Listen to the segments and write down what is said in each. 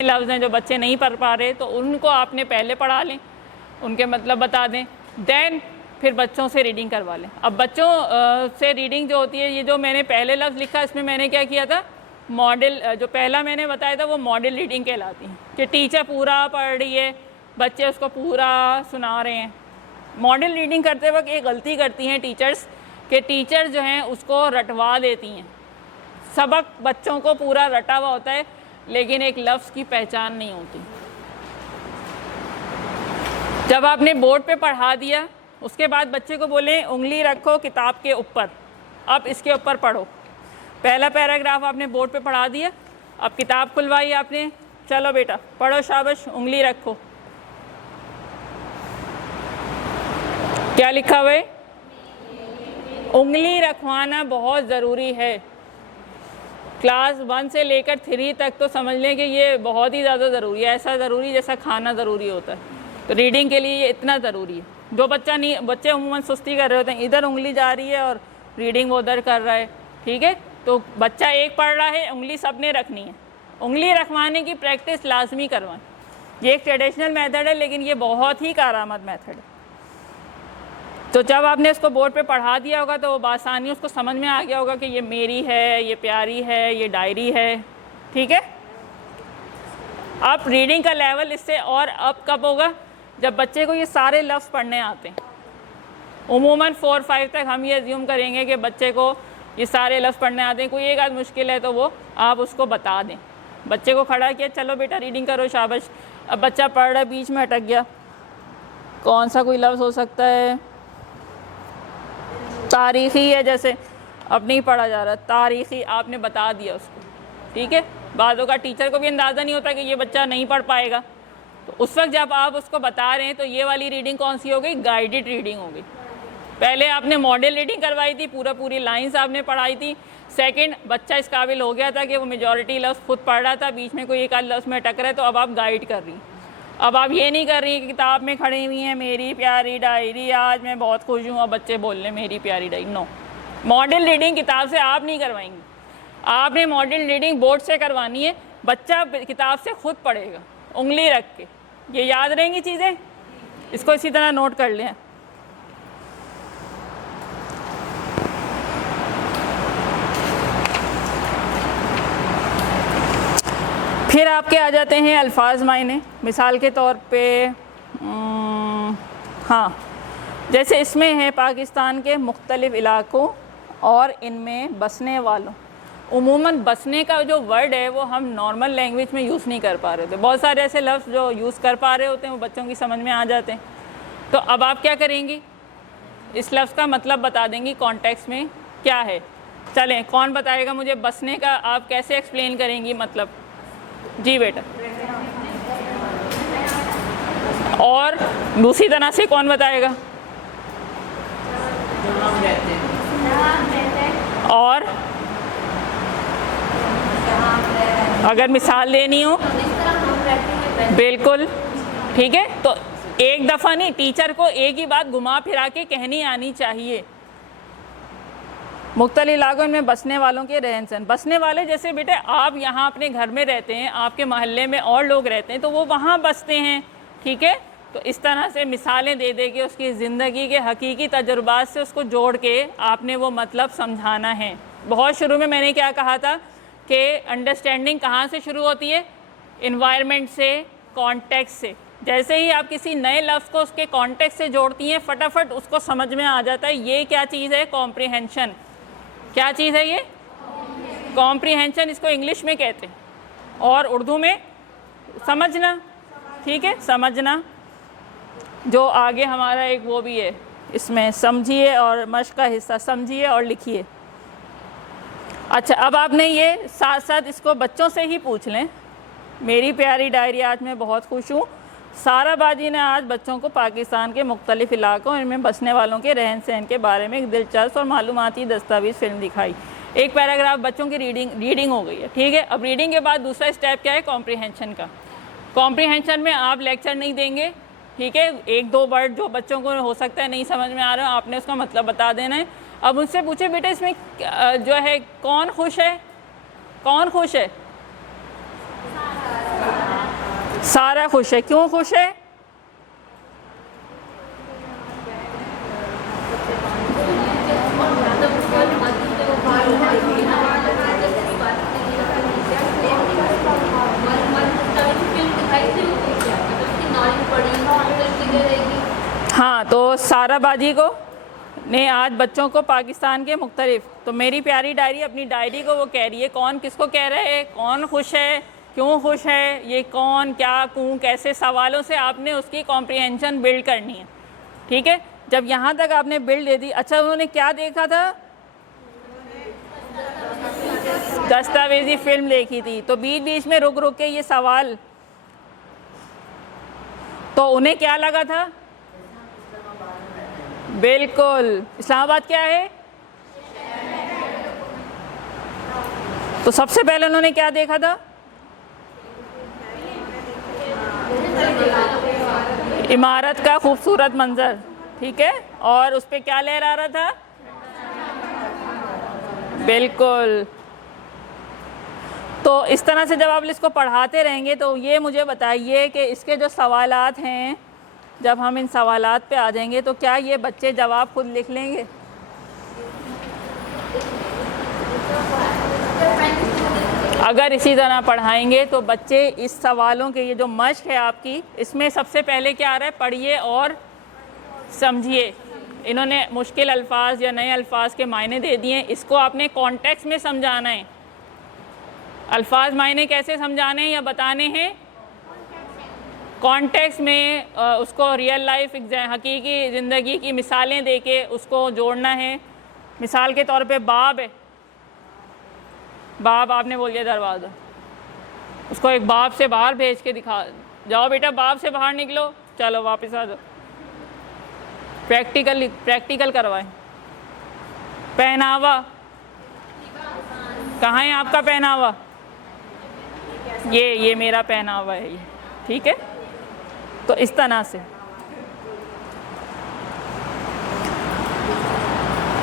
लफ्ज़ हैं जो बच्चे नहीं पढ़ पा रहे तो उनको आपने पहले पढ़ा लें, उनके मतलब बता दें, देन फिर बच्चों से रीडिंग करवा लें। अब बच्चों से रीडिंग जो होती है, ये जो मैंने पहले लफ्ज़ लिखा इसमें मैंने क्या किया था, मॉडल, जो पहला मैंने बताया था वो मॉडल रीडिंग कहलाती है कि टीचर पूरा पढ़ रही है, बच्चे उसको पूरा सुना रहे हैं। मॉडल रीडिंग करते वक्त एक गलती करती हैं टीचर्स कि टीचर जो हैं उसको रटवा देती हैं। सबक बच्चों को पूरा रटा हुआ होता है लेकिन एक लफ्ज़ की पहचान नहीं होती। जब आपने बोर्ड पे पढ़ा दिया उसके बाद बच्चे को बोलें उंगली रखो किताब के ऊपर, अब इसके ऊपर पढ़ो। पहला पैराग्राफ आपने बोर्ड पे पढ़ा दिया, अब किताब खुलवाई आपने, चलो बेटा पढ़ो, शाबाश, उंगली रखो। क्या लिखा हुआ है? उंगली रखवाना बहुत ज़रूरी है। क्लास 1 से लेकर 3 तक तो समझ लें कि ये बहुत ही ज़्यादा ज़रूरी है, ऐसा ज़रूरी जैसा खाना ज़रूरी होता है। तो रीडिंग के लिए ये इतना ज़रूरी है। जो बच्चा नहीं, बच्चे अमूमन सुस्ती कर रहे होते हैं, इधर उंगली जा रही है और रीडिंग वो उधर कर रहा है, ठीक है। तो बच्चा एक पढ़ रहा है, उंगली सबने रखनी है। उंगली रखवाने की प्रैक्टिस लाजमी करवाएं। ये एक ट्रेडिशनल मेथड है लेकिन ये बहुत ही कारआमद मेथड है। तो जब आपने इसको बोर्ड पे पढ़ा दिया होगा तो वो बासानी उसको समझ में आ गया होगा कि ये मेरी है, ये प्यारी है, ये डायरी है, ठीक है। अब रीडिंग का लेवल इससे और अब कब होगा? जब बच्चे को ये सारे लफ्ज़ पढ़ने आते हैं। उमूमन 4-5 तक हम ये अज्यूम करेंगे कि बच्चे को ये सारे लफ्ज़ पढ़ने आते हैं। कोई एक आध मुश्किल है तो वो आप उसको बता दें। बच्चे को खड़ा किया, चलो बेटा रीडिंग करो, शाबाश। अब बच्चा पढ़ रहा है, बीच में अटक गया, कौन सा कोई लफ्ज़ हो सकता है? तारीख़ी है, जैसे अब नहीं पढ़ा जा रहा, तारीख़ी आपने बता दिया उसको, ठीक है। बाज़ों का टीचर को भी अंदाज़ा नहीं होता कि ये बच्चा नहीं पढ़ पाएगा, तो उस वक्त जब आप उसको बता रहे हैं तो ये वाली रीडिंग कौन सी हो गई? गाइडेड रीडिंग हो गई। पहले आपने मॉडल रीडिंग करवाई थी, पूरी लाइन्स आपने पढ़ाई थी। सेकंड, बच्चा इस काबिल हो गया था कि वो मेजॉरिटी लफ्ज़ खुद पढ़ रहा था, बीच में कोई एक आध लफ्ज़ में अटक रहा है तो अब आप गाइड कर रही हैं। अब आप ये नहीं कर रही कि किताब में खड़ी हुई हैं मेरी प्यारी डायरी, आज मैं बहुत खुश हूँ, अब बच्चे बोल रहे मेरी प्यारी डायरी। नो, मॉडल रीडिंग किताब से आप नहीं करवाएंगे, आपने मॉडल रीडिंग बोर्ड से करवानी है। बच्चा किताब से खुद पढ़ेगा उंगली रख के। ये याद रहेंगी चीज़ें, इसको इसी तरह नोट कर लें। फिर आपके आ जाते हैं अल्फाज मायने। मिसाल के तौर पे हाँ, जैसे इसमें है पाकिस्तान के मुख्तलिफ़ इलाक़ों और इनमें बसने वालों। उमूमन बसने का जो वर्ड है वो हम नॉर्मल लैंग्वेज में यूज़ नहीं कर पा रहे थे। बहुत सारे ऐसे लफ्ज़ जो यूज़ कर पा रहे होते हैं वो बच्चों की समझ में आ जाते हैं। तो अब आप क्या करेंगी? इस लफ्ज़ का मतलब बता देंगी कॉन्टेक्स्ट में क्या है। चलें, कौन बताएगा मुझे बसने का आप कैसे एक्सप्लेन करेंगी मतलब? जी बेटा। और दूसरी तरह से कौन बताएगा? और अगर मिसाल देनी हो, बिल्कुल, ठीक है। तो एक दफ़ा नहीं, टीचर को एक ही बात घुमा फिरा के कहनी आनी चाहिए। मुख्तलिफ़ इलाक़ों में बसने वालों के रहन सहन। बसने वाले जैसे बेटे आप यहाँ अपने घर में रहते हैं, आपके मोहल्ले में और लोग रहते हैं तो वो वहाँ बसते हैं, ठीक है। तो इस तरह से मिसालें दे दे के उसकी ज़िंदगी के हकीकी तजुर्बात से उसको जोड़ के आपने वो मतलब समझाना है। बहुत शुरू में मैंने क्या कहा था कि अंडरस्टैंडिंग कहाँ से शुरू होती है? इन्वायरमेंट से, कॉन्टेक्स्ट से। जैसे ही आप किसी नए लफ्ज़ को उसके कॉन्टेक्स्ट से जोड़ती हैं फटाफट उसको समझ में आ जाता है। ये क्या चीज़ है? कॉम्प्रिहेंशन। क्या चीज़ है ये? कॉम्प्रिहेंशन, इसको इंग्लिश में कहते हैं, और उर्दू में समझना, ठीक है, समझना। जो आगे हमारा एक वो भी है, इसमें समझिए और मश्क का हिस्सा, समझिए और लिखिए। अच्छा, अब आपने ये साथ साथ इसको बच्चों से ही पूछ लें। मेरी प्यारी डायरी, आज मैं बहुत खुश हूँ। सारा बाजी ने आज बच्चों को पाकिस्तान के मुख्तलिफ़ इलाक़ों इनमें बसने वालों के रहन सहन के बारे में एक दिलचस्प और मालूमाती दस्तावेज़ फ़िल्म दिखाई। एक पैराग्राफ बच्चों की रीडिंग हो गई है, ठीक है। अब रीडिंग के बाद दूसरा स्टेप क्या है? कॉम्प्रिहेंशन का। कॉम्प्रिहेंशन में आप लेक्चर नहीं देंगे, ठीक है। एक दो वर्ड जो बच्चों को हो सकता है नहीं समझ में आ रहा है, आपने उसका मतलब बता देना है। अब उनसे पूछे बेटा इसमें जो है कौन खुश है? कौन खुश है? सारा खुश है। क्यों खुश है? हाँ, तो सारा बाजी को ने आज बच्चों को पाकिस्तान के मुख्तलिफ, तो मेरी प्यारी डायरी, अपनी डायरी को वो कह रही है कौन किसको कह रहे है, कौन खुश है, क्यों खुश है, ये कौन, क्या, क्यों, कैसे सवालों से आपने उसकी कॉम्प्रिहेंशन बिल्ड करनी है। ठीक है, जब यहाँ तक आपने बिल्ड दे दी। अच्छा, उन्होंने क्या देखा था? दस्तावेजी फिल्म देखी थी। तो बीच बीच में रुक रुक के ये सवाल, तो उन्हें क्या लगा था? बिल्कुल, इस्लामाबाद क्या है? तो सबसे पहले उन्होंने क्या देखा था? इमारत का खूबसूरत मंजर। ठीक है, और उस पर क्या लहरा रहा था? बिल्कुल। तो इस तरह से जब आप इसको पढ़ाते रहेंगे तो ये मुझे बताइए कि इसके जो सवालात हैं, जब हम इन सवालात पे आ जाएंगे तो क्या ये बच्चे जवाब खुद लिख लेंगे? अगर इसी तरह पढ़ाएंगे तो बच्चे इस सवालों के, ये जो मश्क है आपकी, इसमें सबसे पहले क्या आ रहा है? पढ़िए और समझिए। इन्होंने मुश्किल अल्फाज या नए अल्फाज के मायने दे दिए, इसको आपने कॉन्टेक्स्ट में समझाना है। अल्फाज मायने कैसे समझाने हैं या बताने हैं? कॉन्टेक्स्ट में उसको रियल लाइफ हकीकी ज़िंदगी की मिसालें दे के उसको जोड़ना है। मिसाल के तौर पे बाब है, बाब आपने बोल दिया दरवाज़ा, उसको एक बाब से बाहर भेज के दिखा, जाओ बेटा बाब से बाहर निकलो, चलो वापस आ जाओ। प्रैक्टिकल करवाएं। पहनावा, कहाँ है आपका पहनावा? ये मेरा पहनावा है ये। ठीक है, तो इस तरह से।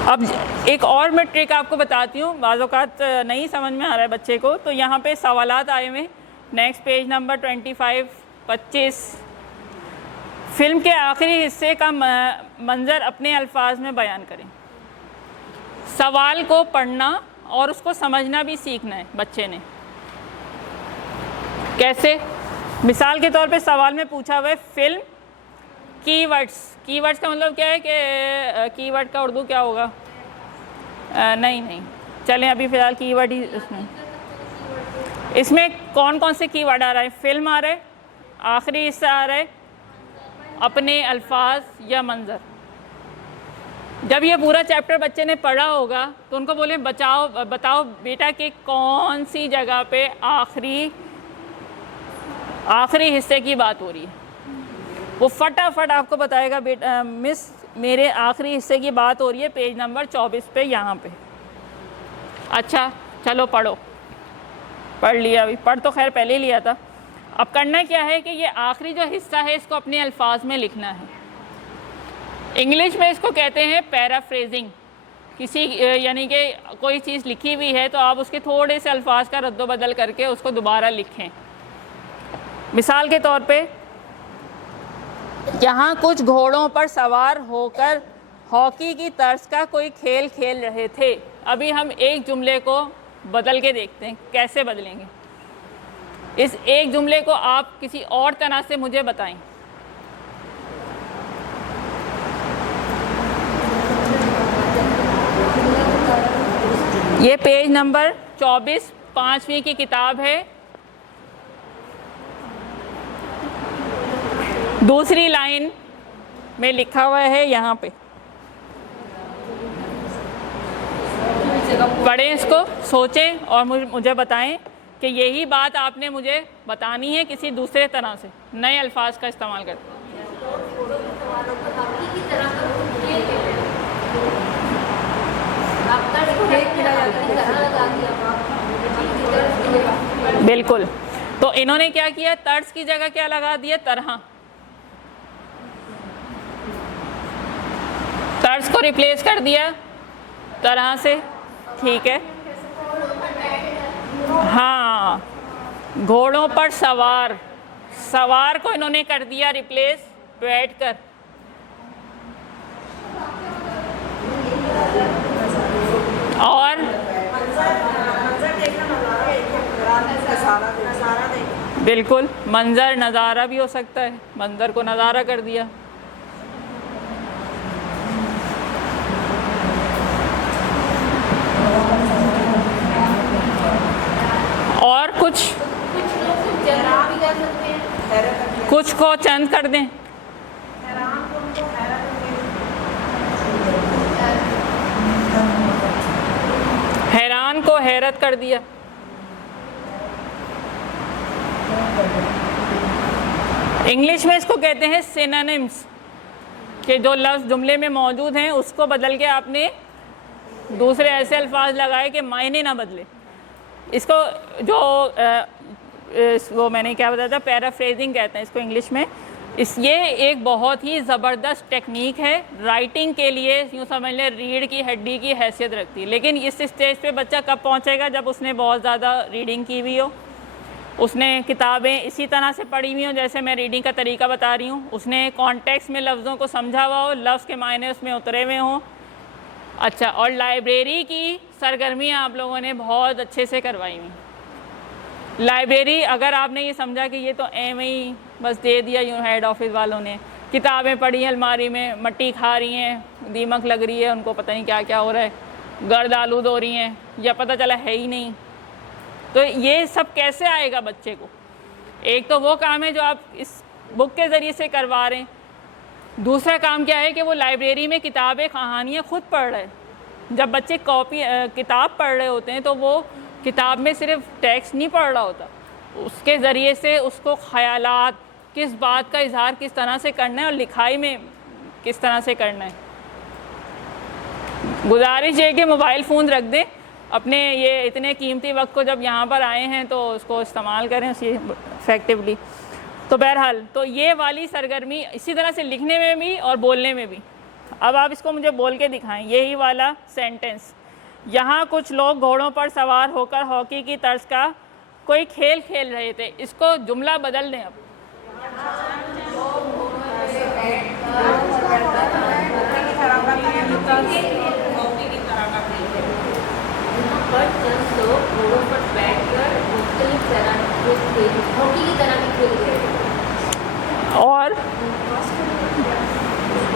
अब एक और मैं ट्रिक आपको बताती हूँ, बाज़ औक़ात नहीं समझ में आ रहा है बच्चे को, तो यहाँ पे सवालात आए हुए। नेक्स्ट पेज नंबर 25 फिल्म के आखिरी हिस्से का मंजर अपने अल्फाज में बयान करें। सवाल को पढ़ना और उसको समझना भी सीखना है बच्चे ने। कैसे? मिसाल के तौर पे सवाल में पूछा हुआ है फिल्म कीवर्ड्स का मतलब क्या है कि कीवर्ड का उर्दू क्या होगा? नहीं चलें अभी फ़िलहाल कीवर्ड ही इसमें कौन कौन से कीवर्ड आ रहा है? फिल्म आ रहा है, आखिरी हिस्सा आ रहा है, अपने अल्फाज या मंजर। जब ये पूरा चैप्टर बच्चे ने पढ़ा होगा तो उनको बोले बताओ बेटा कि कौन सी जगह पे आखिरी हिस्से की बात हो रही है। वो फटाफट आपको बताएगा बेटा मिस मेरे आखिरी हिस्से की बात हो रही है पेज नंबर 24 पे, यहाँ पे। अच्छा चलो पढ़ो, पढ़ लिया, अभी पढ़ तो खैर पहले ही लिया था। अब करना क्या है कि ये आखिरी जो हिस्सा है इसको अपने अल्फाज में लिखना है। इंग्लिश में इसको कहते हैं पैराफ्रेजिंग। किसी यानी कि कोई चीज़ लिखी हुई है तो आप उसके थोड़े से अल्फाज का रद्द बदल करके उसको दोबारा लिखें। मिसाल के तौर पे यहाँ कुछ घोड़ों पर सवार होकर हॉकी की तर्ज का कोई खेल खेल रहे थे। अभी हम एक जुमले को बदल के देखते हैं कैसे बदलेंगे। इस एक जुमले को आप किसी और तरह से मुझे बताएं। ये पेज नंबर 24 5वीं की किताब है। दूसरी लाइन में लिखा हुआ है यहाँ पे, पढ़ें इसको, सोचें और मुझे बताएं कि यही बात आपने मुझे बतानी है किसी दूसरे तरह से, नए अल्फाज का इस्तेमाल करके। बिल्कुल, तो इन्होंने क्या किया, तर्ज की जगह क्या लगा दिया? तरह। तर्ज को रिप्लेस कर दिया तरह से। ठीक है, हाँ, घोड़ों पर सवार, सवार को इन्होंने कर दिया रिप्लेस बैठ कर। और बिल्कुल मंजर नज़ारा भी हो सकता है, मंजर को नज़ारा कर दिया। और कुछ को चंद कर दें। हैरान को हैरत कर दिया। इंग्लिश में इसको कहते हैं सिनोनिम्स, कि जो लफ्ज़ जुमले में मौजूद हैं उसको बदल के आपने दूसरे ऐसे अल्फाज लगाए कि मायने ना बदले। इसको जो वो मैंने क्या बताया था, पैराफ्रेजिंग कहते हैं इसको इंग्लिश में। ये एक बहुत ही ज़बरदस्त टेक्निक है राइटिंग के लिए, यूँ समझ लें रीढ़ की हड्डी की हैसियत रखती है। लेकिन इस स्टेज पे बच्चा कब पहुँचेगा, जब उसने बहुत ज़्यादा रीडिंग की हुई हो, उसने किताबें इसी तरह से पढ़ी हुई हो जैसे मैं रीडिंग का तरीका बता रही हूँ, उसने कॉन्टेक्स्ट में लफ्ज़ों को समझा हुआ हो, लफ्ज़ के मायने उसमें उतरे हुए हों। अच्छा, और लाइब्रेरी की सरगर्मियाँ आप लोगों ने बहुत अच्छे से करवाई हुई। लाइब्रेरी अगर आपने ये समझा कि ये तो एम ही बस दे दिया यूँ हेड ऑफिस वालों ने, किताबें पढ़ी हैं अलमारी में, मट्टी खा रही हैं, दीमक लग रही है, उनको पता नहीं क्या क्या हो रहा है, गर्द आलूद हो रही हैं, या पता चला है ही नहीं, तो ये सब कैसे आएगा बच्चे को। एक तो वो काम है जो आप इस बुक के ज़रिए से करवा रहे हैं, दूसरा काम क्या है कि वो लाइब्रेरी में किताबें कहानियाँ खुद पढ़ रहे हैं। जब बच्चे किताब पढ़ रहे होते हैं तो वो किताब में सिर्फ टेक्स्ट नहीं पढ़ रहा होता, उसके ज़रिए से उसको ख़यालात, किस बात का इजहार किस तरह से करना है और लिखाई में किस तरह से करना है। गुजारिश है कि मोबाइल फ़ोन रख दें अपने, ये इतने कीमती वक्त को जब यहाँ पर आए हैं तो उसको इस्तेमाल करें उसी इफ़ेक्टिवली। तो बहरहाल तो ये वाली सरगर्मी इसी तरह से लिखने में भी और बोलने में भी। अब आप इसको मुझे बोल के दिखाएं, यही वाला सेंटेंस। यहाँ कुछ लोग घोड़ों पर सवार होकर हॉकी की तर्ज का कोई खेल खेल रहे थे। इसको जुमला बदल दें अब। और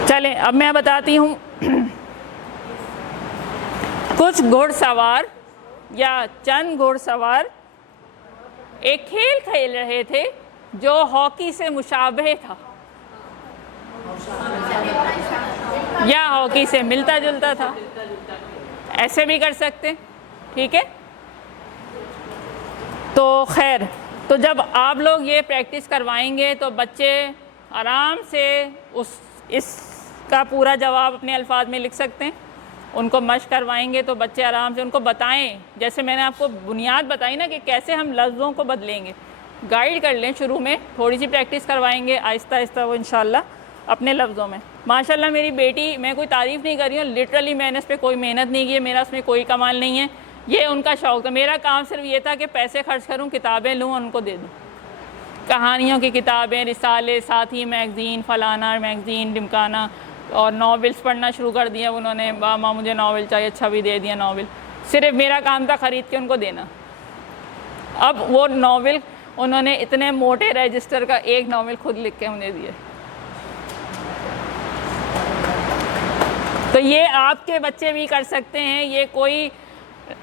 चलें अब मैं बताती हूँ। कुछ घुड़सवार या चंद घुड़सवार एक खेल खेल रहे थे जो हॉकी से मुशाबह था या हॉकी से मिलता जुलता था, ऐसे भी कर सकते, ठीक है। तो खैर, तो जब आप लोग ये प्रैक्टिस करवाएंगे तो बच्चे आराम से इसका पूरा जवाब अपने अल्फाज में लिख सकते हैं। उनको मश्क करवाएंगे तो बच्चे आराम से, उनको बताएं, जैसे मैंने आपको बुनियाद बताई ना कि कैसे हम लफ्ज़ों को बदलेंगे, गाइड कर लें। शुरू में थोड़ी सी प्रैक्टिस करवाएंगे, आहिस्ता आहिस्ता वो इंशाल्लाह अपने लफ्ज़ों में। माशाल्लाह मेरी बेटी, मैं कोई तारीफ़ नहीं कर रही हूँ, लिटरली मैंने इस पर कोई मेहनत नहीं की है, मेरा उसमें कोई कमाल नहीं है, ये उनका शौक़ था। मेरा काम सिर्फ ये था कि पैसे खर्च करूँ, किताबें लूँ और उनको दे दूँ, कहानियों की किताबें, रिसाले, साथी मैगज़ीन, फ़लाना मैगज़ीन, ढिमकाना, और नॉवेल्स पढ़ना शुरू कर दिया उन्होंने। मामा मुझे नॉवेल चाहिए, अच्छा भी दे दिया नॉवेल। सिर्फ मेरा काम था ख़रीद के उनको देना। अब वो नॉवेल उन्होंने इतने मोटे रजिस्टर का एक नॉवेल खुद लिख के उन्हें दिया। तो ये आपके बच्चे भी कर सकते हैं, ये कोई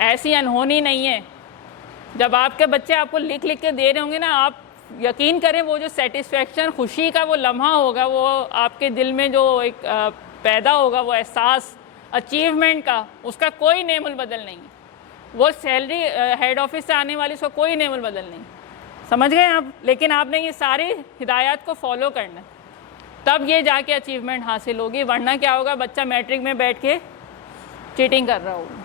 ऐसी अनहोनी नहीं है। जब आपके बच्चे आपको लिख लिख के दे रहे होंगे ना, आप यकीन करें वो जो सेटिस्फेक्शन, खुशी का वो लम्हा होगा, वो आपके दिल में जो एक पैदा होगा, वो एहसास अचीवमेंट का, उसका कोई नेमुल बदल नहीं। वो सैलरी हेड ऑफिस से आने वाली, उसका कोई नेमुल बदल नहीं, समझ गए आप। लेकिन आपने ये सारी हिदायत को फॉलो करना, तब ये जाके अचीवमेंट हासिल होगी। वरना क्या होगा, बच्चा मैट्रिक में बैठ के चीटिंग कर रहा होगा।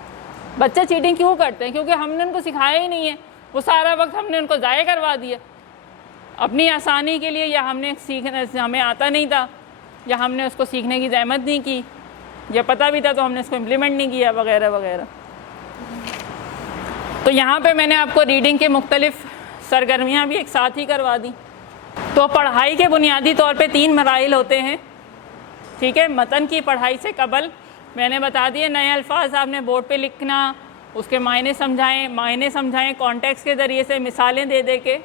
बच्चे चीटिंग क्यों करते हैं? क्योंकि हमने उनको सिखाया ही नहीं है, वो सारा वक्त हमने उनको ज़ाया करवा दिया अपनी आसानी के लिए, या हमने हमें आता नहीं था, या हमने उसको सीखने की ज़हमत नहीं की, या पता भी था तो हमने उसको इम्प्लीमेंट नहीं किया, वगैरह वगैरह। तो यहाँ पे मैंने आपको रीडिंग के मुख्तलिफ़ सरगर्मियाँ भी एक साथ ही करवा दी। तो पढ़ाई के बुनियादी तौर पे 3 मराइल होते हैं, ठीक है। मतन की पढ़ाई से कबल मैंने बता दिए, नए अल्फाज आपने बोर्ड पे लिखना, उसके मायने समझाएं कॉन्टेक्स्ट के ज़रिए से, मिसालें दे दे के।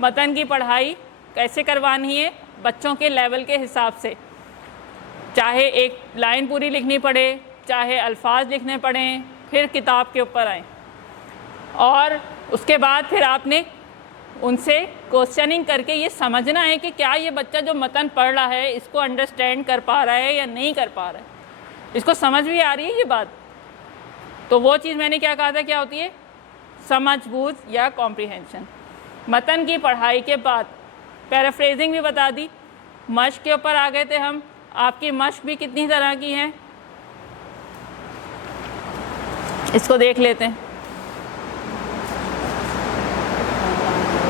मतन की पढ़ाई कैसे करवानी है, बच्चों के लेवल के हिसाब से, चाहे एक लाइन पूरी लिखनी पड़े, चाहे अल्फाज लिखने पड़ें, फिर किताब के ऊपर आएँ। और उसके बाद फिर आपने उनसे क्वेश्चनिंग करके ये समझना है कि क्या ये बच्चा जो मतन पढ़ रहा है इसको अंडरस्टैंड कर पा रहा है या नहीं कर पा रहा है, इसको समझ भी आ रही है ये बात। तो वो चीज़ मैंने क्या कहा था, क्या होती है, समझ बूझ या कॉम्प्रिहेंशन। मतन की पढ़ाई के बाद पैराफ्रेजिंग भी बता दी, मश्क के ऊपर आ गए थे हम। आपकी मश्क भी कितनी तरह की है, इसको देख लेते हैं।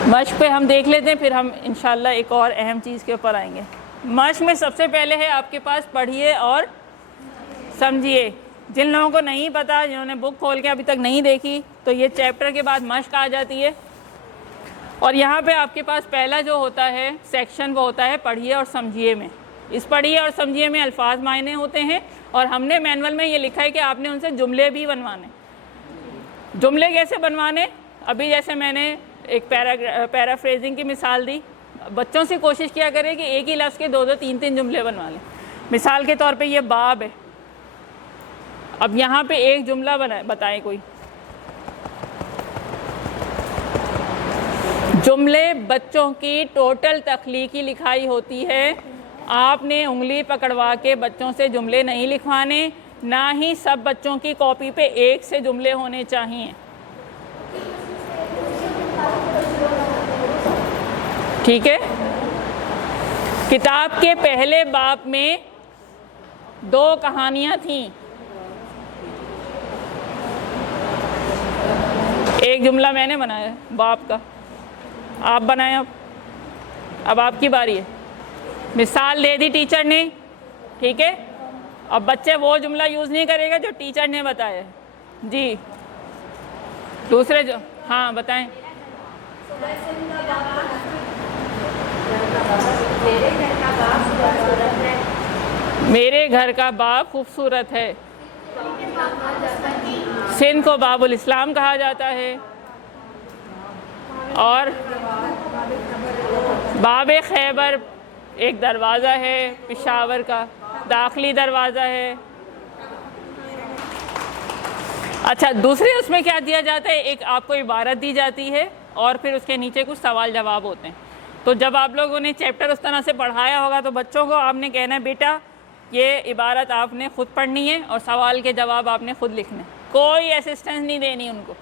मश्क पे हम देख लेते हैं, फिर हम इंशाल्लाह एक और अहम चीज़ के ऊपर आएंगे। मश्क में सबसे पहले है आपके पास पढ़िए और समझिए। जिन लोगों को नहीं पता, जिन्होंने बुक खोल के अभी तक नहीं देखी, तो ये चैप्टर के बाद मश्क आ जाती है। और यहाँ पे आपके पास पहला जो होता है सेक्शन, वो होता है पढ़िए और समझिए में। इस पढ़िए और समझिए में अल्फाज मायने होते हैं, और हमने मैनुअल में ये लिखा है कि आपने उनसे जुमले भी बनवाने। जुमले कैसे बनवाने, अभी जैसे मैंने एक पैराफ्रेजिंग की मिसाल दी, बच्चों से कोशिश किया करें कि एक ही लफ्ज़ के 2-2, 3-3 जुमले बनवा लें। मिसाल के तौर पे ये बाब है, अब यहाँ पे एक जुमला बताएं कोई। जुमले बच्चों की टोटल तख्लीकी लिखाई होती है, आपने उंगली पकड़वा के बच्चों से जुमले नहीं लिखवाने, ना ही सब बच्चों की कॉपी पे एक से जुमले होने चाहिए, ठीक है। किताब के पहले बाब में 2 कहानियाँ थीं, एक जुमला मैंने बनाया बाब का, आप बनाएं। अब आपकी बारी है। मिसाल दे दी टीचर ने, ठीक है। अब बच्चे वो जुमला यूज़ नहीं करेगा जो टीचर ने बताया है जी। दूसरे जो, हाँ बताएं। मेरे घर का बाप खूबसूरत है। सिंध को बाबुल इस्लाम कहा जाता है, और बाब खैबर एक दरवाज़ा है पेशावर का, दाखिली दरवाज़ा है। अच्छा, दूसरे उसमें क्या दिया जाता है, एक आपको इबारत दी जाती है और फिर उसके नीचे कुछ सवाल जवाब होते हैं। तो जब आप लोगों ने चैप्टर उस तरह से पढ़ाया होगा तो बच्चों को आपने कहना है बेटा ये इबारत आपने ख़ुद पढ़नी है और सवाल के जवाब आपने ख़ुद लिखने, कोई असिस्टेंस नहीं देनी उनको।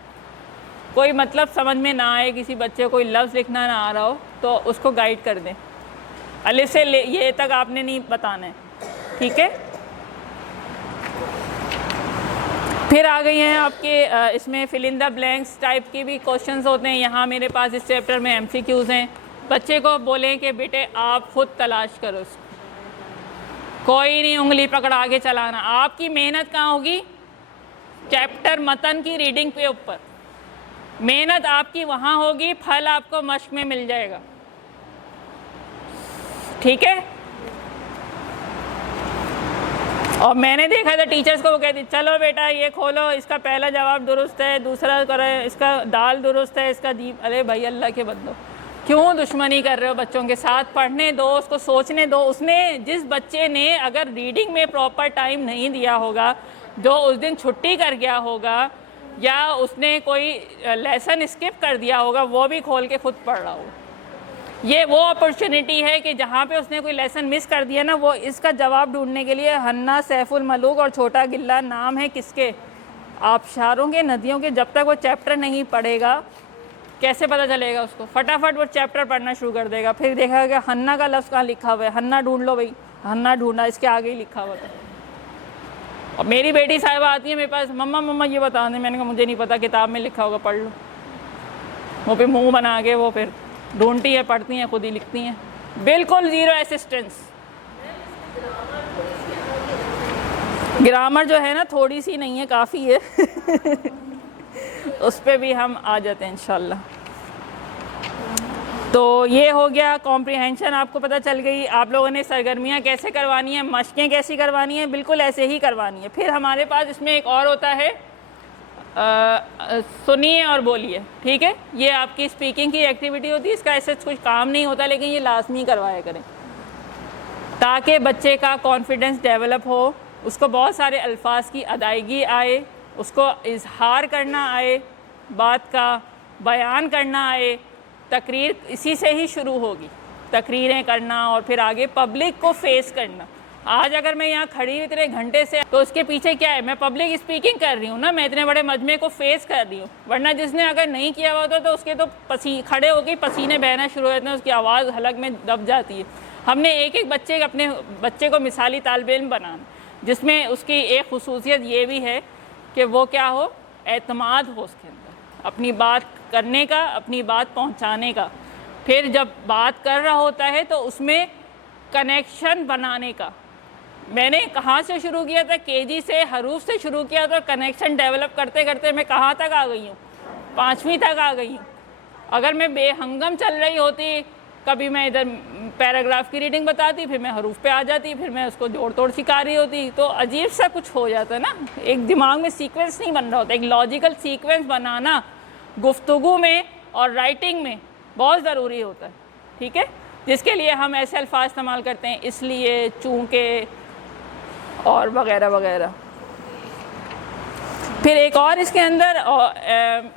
कोई मतलब समझ में ना आए, किसी बच्चे को कोई लफ्ज़ लिखना ना आ रहा हो तो उसको गाइड कर दें, अलिफ से ये तक आपने नहीं बताना है, ठीक है। फिर आ गई हैं आपके इसमें fill in the blanks type के भी क्वेश्चंस होते हैं। यहाँ मेरे पास इस चैप्टर में MCQs हैं। बच्चे को बोलें कि बेटे आप खुद तलाश करो उसको, कोई नहीं उंगली पकड़ा के चलाना। आपकी मेहनत कहाँ होगी, चैप्टर मतन की रीडिंग पे ऊपर मेहनत आपकी वहाँ होगी, फल आपको मश्क में मिल जाएगा, ठीक है। और मैंने देखा था टीचर्स को, वो कहती चलो बेटा ये खोलो, इसका पहला जवाब दुरुस्त है, दूसरा करो, इसका दाल दुरुस्त है, इसका जीप। अरे भाई अल्लाह के बंदो, क्यों दुश्मनी कर रहे हो बच्चों के साथ, पढ़ने दो उसको, सोचने दो। उसने, जिस बच्चे ने अगर रीडिंग में प्रॉपर टाइम नहीं दिया होगा, जो उस दिन छुट्टी कर गया होगा या उसने कोई लेसन स्किप कर दिया होगा, वो भी खोल के खुद पढ़ रहा हो। ये वो अपॉर्चुनिटी है कि जहाँ पे उसने कोई लेसन मिस कर दिया ना, वो इसका जवाब ढूंढने के लिए हन्ना, सैफुल मलूक और छोटा गिल्ला नाम है किसके, आबशारों के, नदियों के। जब तक वो चैप्टर नहीं पढ़ेगा कैसे पता चलेगा उसको, फटाफट वो चैप्टर पढ़ना शुरू कर देगा। फिर देखा कि हन्ना का लफ्ज़ कहाँ लिखा हुआ है, हन्ना ढूंढ लो भाई, हन्ना ढूंढा, इसके आगे ही लिखा हुआ था। और मेरी बेटी साहिबा आती है मेरे पास, मम्मा मम्मा ये बता दें। मैंने कहा मुझे नहीं पता, किताब में लिखा होगा पढ़ लो। वो फिर मुंह बना के वो फिर ढूंढती है, पढ़ती हैं, खुद ही लिखती हैं, बिल्कुल ज़ीरो असिस्टेंस। ग्रामर जो है ना थोड़ी सी नहीं है, काफ़ी है उस पर भी हम आ जाते हैं इंशाल्लाह। तो ये हो गया कॉम्प्रिहेंशन, आपको पता चल गई। आप लोगों ने सरगर्मियाँ कैसे करवानी है, मशकें कैसी करवानी है, बिल्कुल ऐसे ही करवानी है। फिर हमारे पास इसमें एक और होता है, सुनिए और बोलिए, ठीक है। ये आपकी स्पीकिंग की एक्टिविटी होती है, इसका ऐसे कुछ काम नहीं होता, लेकिन ये लाजमी करवाया करें ताकि बच्चे का कॉन्फिडेंस डेवलप हो, उसको बहुत सारे अल्फाज की अदायगी आए, उसको इजहार करना आए, बात का बयान करना आए। तकरीर इसी से ही शुरू होगी, तकरीरें करना और फिर आगे पब्लिक को फेस करना। आज अगर मैं यहाँ खड़ी हुई इतने घंटे से, तो उसके पीछे क्या है, मैं पब्लिक स्पीकिंग कर रही हूँ ना, मैं इतने बड़े मजमे को फेस कर रही हूँ। वरना जिसने अगर नहीं किया हुआ होता तो उसके तो खड़े होकर पसीने बहना शुरू हो जाते हैं, उसकी आवाज़ हलक में दब जाती है। हमने एक एक अपने बच्चे को मिसाली तालिब इल्म बनाना, जिसमें उसकी एक खुसूसियत ये भी है कि वो क्या हो, एतमाद हो उसके अंदर, अपनी बात करने का, अपनी बात पहुंचाने का। फिर जब बात कर रहा होता है तो उसमें कनेक्शन बनाने का। मैंने कहाँ से शुरू किया था, केजी से, हरूफ से शुरू किया था। कनेक्शन डेवलप करते करते मैं कहाँ तक आ गई हूँ, 5वीं तक आ गई हूँ। अगर मैं बेहंगम चल रही होती, कभी मैं इधर पैराग्राफ की रीडिंग बताती, फिर मैं हरूफ पे आ जाती, फिर मैं उसको जोड़ तोड़ सिखा रही होती, तो अजीब सा कुछ हो जाता ना। एक दिमाग में सीक्वेंस नहीं बन रहा होता। एक लॉजिकल सीक्वेंस बनाना गुफ्तगू में और राइटिंग में बहुत ज़रूरी होता है, ठीक है। जिसके लिए हम ऐसे अल्फाज इस्तेमाल करते हैं, इसलिए, चूँकि और वगैरह वगैरह। फिर एक और इसके अंदर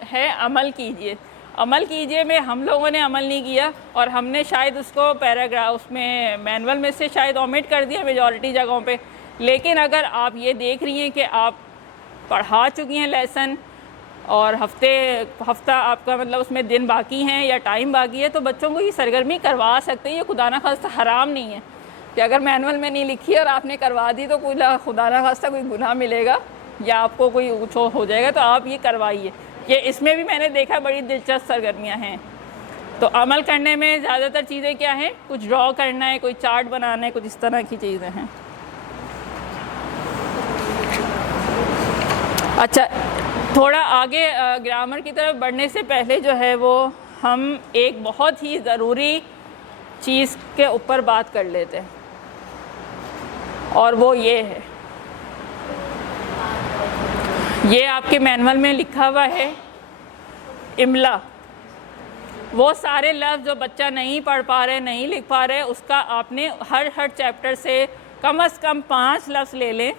है, अमल कीजिए। अमल कीजिए में हम लोगों ने अमल नहीं किया, और हमने शायद उसको पैराग्राफ उसमें मैनुअल में से शायद ओमिट कर दिया मेजॉरिटी जगहों पे। लेकिन अगर आप ये देख रही हैं कि आप पढ़ा चुकी हैं लेसन, और हफ्ता आपका मतलब उसमें दिन बाकी हैं या टाइम बाकी है, तो बच्चों को ये सरगर्मी करवा सकते हैं। ये खुदा ना खास्ता हराम नहीं है कि अगर मैनुअल में नहीं लिखी और आपने करवा दी तो कोई खुदा ना खास्ता कोई गुनाह मिलेगा या आपको कोई कुछ हो जाएगा, तो आप ये करवाइए। ये इसमें भी मैंने देखा बड़ी दिलचस्प सरगर्मियाँ हैं। तो अमल करने में ज़्यादातर चीज़ें क्या हैं, कुछ ड्रॉ करना है, कोई चार्ट बनाना है, कुछ इस तरह की चीज़ें हैं। अच्छा, थोड़ा आगे ग्रामर की तरफ बढ़ने से पहले जो है वो हम एक बहुत ही ज़रूरी चीज़ के ऊपर बात कर लेते हैं, और वो ये है, ये आपके मैनुअल में लिखा हुआ है, इमला। वो सारे लफ्ज़ जो बच्चा नहीं पढ़ पा रहे, नहीं लिख पा रहे, उसका आपने हर चैप्टर से कम 5 लफ्ज़ ले लें,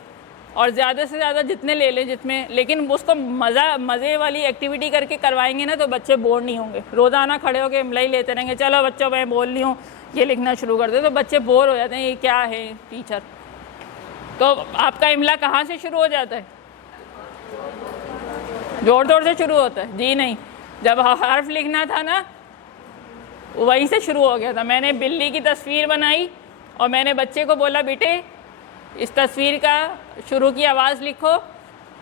और ज़्यादा से ज़्यादा जितने ले लें जितने, लेकिन उसको मज़े वाली एक्टिविटी करके करवाएंगे ना, तो बच्चे बोर नहीं होंगे। रोज़ाना खड़े होकर इमला ही लेते रहेंगे, चलो बच्चों मैं बोल रही हूँ, ये लिखना शुरू कर दे, तो बच्चे बोर हो जाते हैं, ये क्या है टीचर। तो आपका इमला कहाँ से शुरू हो जाता है, जोड़ तोड़ से शुरू होता है? जी नहीं, जब हर्फ लिखना था ना, वहीं से शुरू हो गया था। मैंने बिल्ली की तस्वीर बनाई और मैंने बच्चे को बोला, बेटे इस तस्वीर का शुरू की आवाज़ लिखो।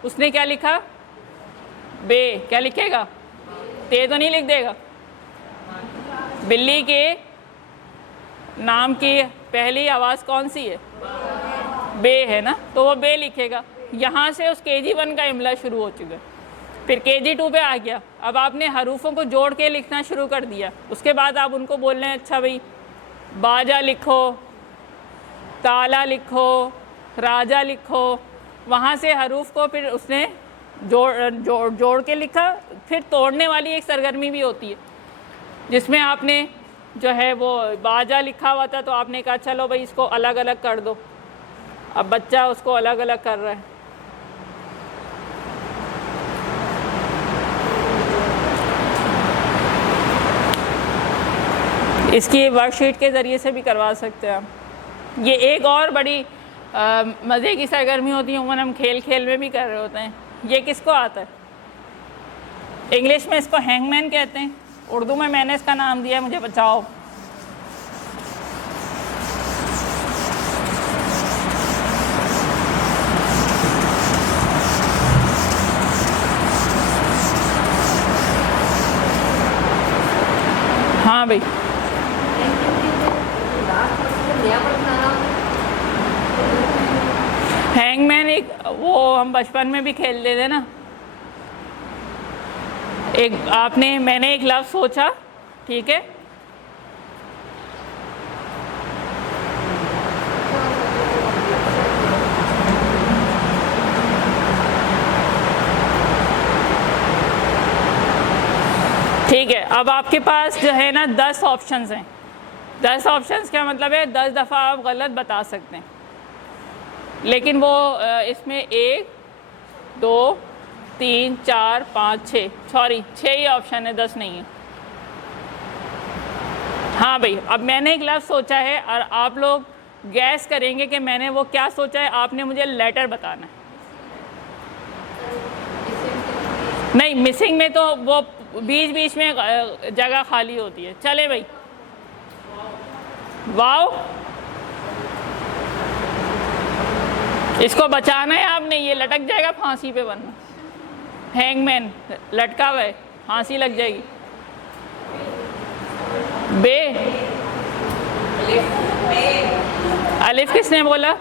उसने क्या लिखा, बे। क्या लिखेगा, ते तो नहीं लिख देगा। बिल्ली के नाम की पहली आवाज़ कौन सी है, बे है ना, तो वो बे लिखेगा। यहाँ से उस KG 1 का इमला शुरू हो चुका है। फिर KG 2 पे आ गया, अब आपने हरूफों को जोड़ के लिखना शुरू कर दिया। उसके बाद आप उनको बोल रहे हैं, अच्छा भाई बाजा लिखो, ताला लिखो, राजा लिखो। वहाँ से हरूफ को फिर उसने जोड़ के लिखा। फिर तोड़ने वाली एक सरगर्मी भी होती है, जिसमें आपने जो है वो बाजा लिखा हुआ था, तो आपने कहा चलो भाई इसको अलग अलग कर दो। अब बच्चा उसको अलग अलग कर रहा है। इसकी वर्कशीट के ज़रिए से भी करवा सकते हैं आप। ये एक और बड़ी मज़े की सरगर्मी होती है, उमूमन हम खेल खेल में भी कर रहे होते हैं। ये किसको आता है, इंग्लिश में इसको हैंगमैन कहते हैं, उर्दू में मैंने इसका नाम दिया, मुझे बचाओ। हाँ भाई, हैंगमैन एक वो हम बचपन में भी खेलते थे ना। मैंने एक लफ्ज़ सोचा, ठीक है, अब आपके पास जो है ना 10 ऑप्शंस हैं। 10 ऑप्शंस क्या मतलब है, 10 दफ़ा आप गलत बता सकते हैं, लेकिन वो इसमें 1 2 3 4 5 6 सॉरी 6 ही ऑप्शन है, 10 नहीं है। हाँ भाई, अब मैंने एक लफ्ज़ सोचा है और आप लोग गैस करेंगे कि मैंने वो क्या सोचा है। आपने मुझे लेटर बताना है। नहीं, मिसिंग में तो वो बीच बीच में जगह खाली होती है। चले भाई, वाओ, इसको बचाना है आपने, ये लटक जाएगा फांसी पे, वरना हैंगमैन लटका हुआ है, फांसी लग जाएगी। बे, अलिफ किसने बोला?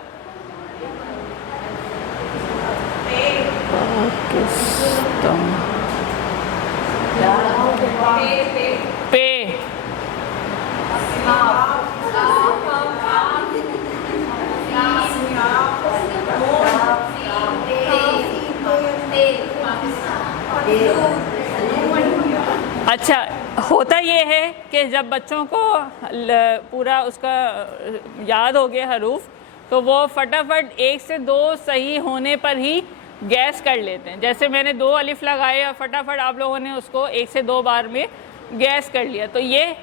पे, अच्छा, होता ये है कि जब बच्चों को पूरा उसका याद हो गया हरूफ, तो वो फटाफट 1 से 2 सही होने पर ही गैस कर लेते हैं। जैसे मैंने 2 अलिफ लगाए और फटाफट आप लोगों ने उसको 1 से 2 बार में गैस कर लिया। तो ये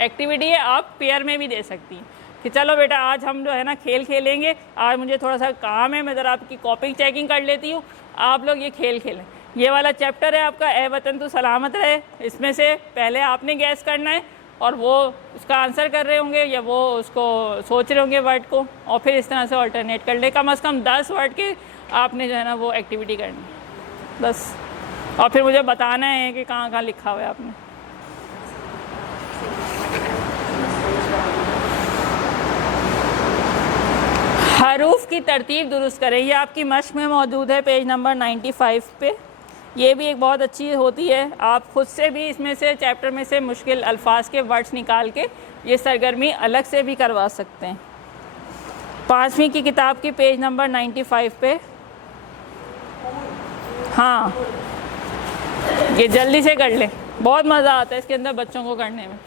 एक्टिविटी है, आप पेयर में भी दे सकती हैं कि चलो बेटा आज हम जो है ना खेल खेलेंगे। आज मुझे थोड़ा सा काम है, मैं ज़रा आपकी कॉपी चेकिंग कर लेती हूँ, आप लोग ये खेल खेलें। ये वाला चैप्टर है आपका ए वतन तू सलामत रहे। इसमें से पहले आपने गैस करना है और वो उसका आंसर कर रहे होंगे या वो उसको सोच रहे होंगे वर्ड को, और फिर इस तरह से ऑल्टरनेट कर ले। कम से कम 10 वर्ड के आपने जो है ना वो एक्टिविटी करनी है बस, और फिर मुझे बताना है कि कहाँ कहाँ लिखा हुआ है आपने। हरूफ की तरतीब दुरुस्त करें, ये आपकी मश्क में मौजूद है पेज नंबर 95 पे। ये भी एक बहुत अच्छी होती है, आप खुद से भी इसमें से चैप्टर में से मुश्किल अल्फाज के वर्ड्स निकाल के ये सरगर्मी अलग से भी करवा सकते हैं। 5वीं की किताब की पेज नंबर 95 पे। हाँ, ये जल्दी से कर लें, बहुत मज़ा आता है इसके अंदर बच्चों को करने में।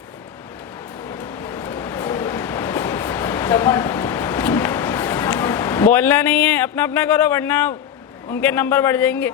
बोलना नहीं है, अपना अपना करो वरना उनके नंबर बढ़ जाएंगे।